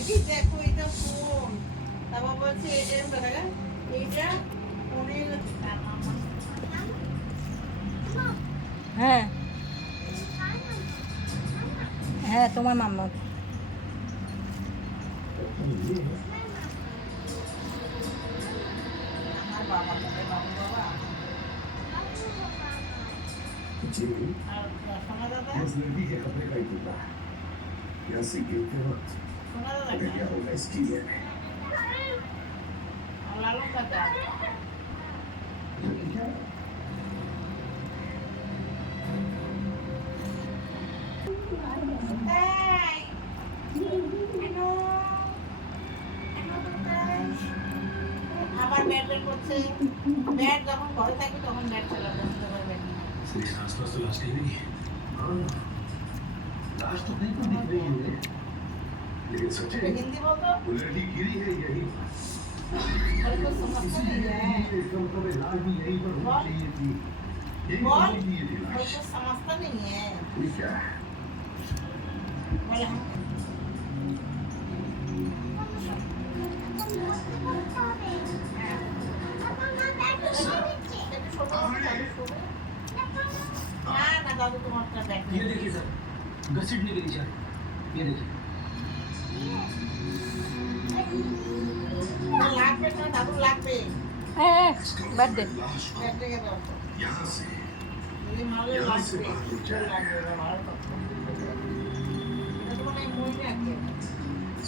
দেখি দেখো এটা ফোন, তারপর বলছে এটা দেখা এইটা ফোনের। হ্যাঁ হ্যাঁ তোমার মাম্মা। আমার বাবা বলে বাবু বাবা। जी আর সোনা দাদা, उस लड़की के खतरे का ही टुकड़ा है। यहाँ से गिरते वक्त সোনা দাদা पता क्या होगा इसकी ये में আর লালন দাদা। क्या আবার ব্যাট বের করছে। ব্যাট যখন ঘরে থাকবে তখন ব্যাট চালাবে, ব্যাট নিয়ে। इसलिए आसपास तो लाश कहीं नहीं है। हाँ, लाश तो कहीं पर दिख रही है, लेकिन सच है हिंदी बोल दो। वो लड़की गिरी है यही अरे तो समझता नहीं है। इसका मतलब है लाश भी यहीं पर होनी चाहिए थी। यही बोल। होनी चाहिए थी कोई लाश। तो समझता नहीं है। ये क्या है? बोले हम ना दादू तुम्हारा बैठ। ये देखिए सर, घसीटने के निशान। ये देखिए। लाख पे ना दादू लाख पे হ্যাঁ বাদ দে। लाश को बैठ गया तो यहाँ से ये मारो लाख पे लाख पे मारो तो मैंने मुंह में आके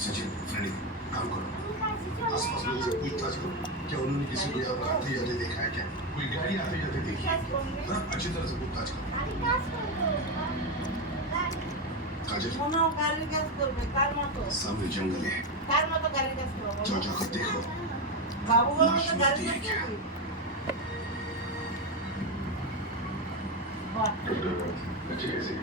सचिन फ्रेंडी काम करो आसपास लोगों से पूछताछ करो क्या उन्होंने किसी को यहाँ पर आते जाते देखा है क्या कोई गाड़ी आते जाते देखी है हाँ, अच्छी तरह से पूछताछ करो काजल মনে গাড়ির কাজ করবে তার মতো सामने जंगल है তার মতো গাড়ির কাজ করবে जाओ जाकर देखो বাবু বলে লাশ তো গাড়ির মিলতি কাজ है করবে। क्या বাহ अच्छे कैसे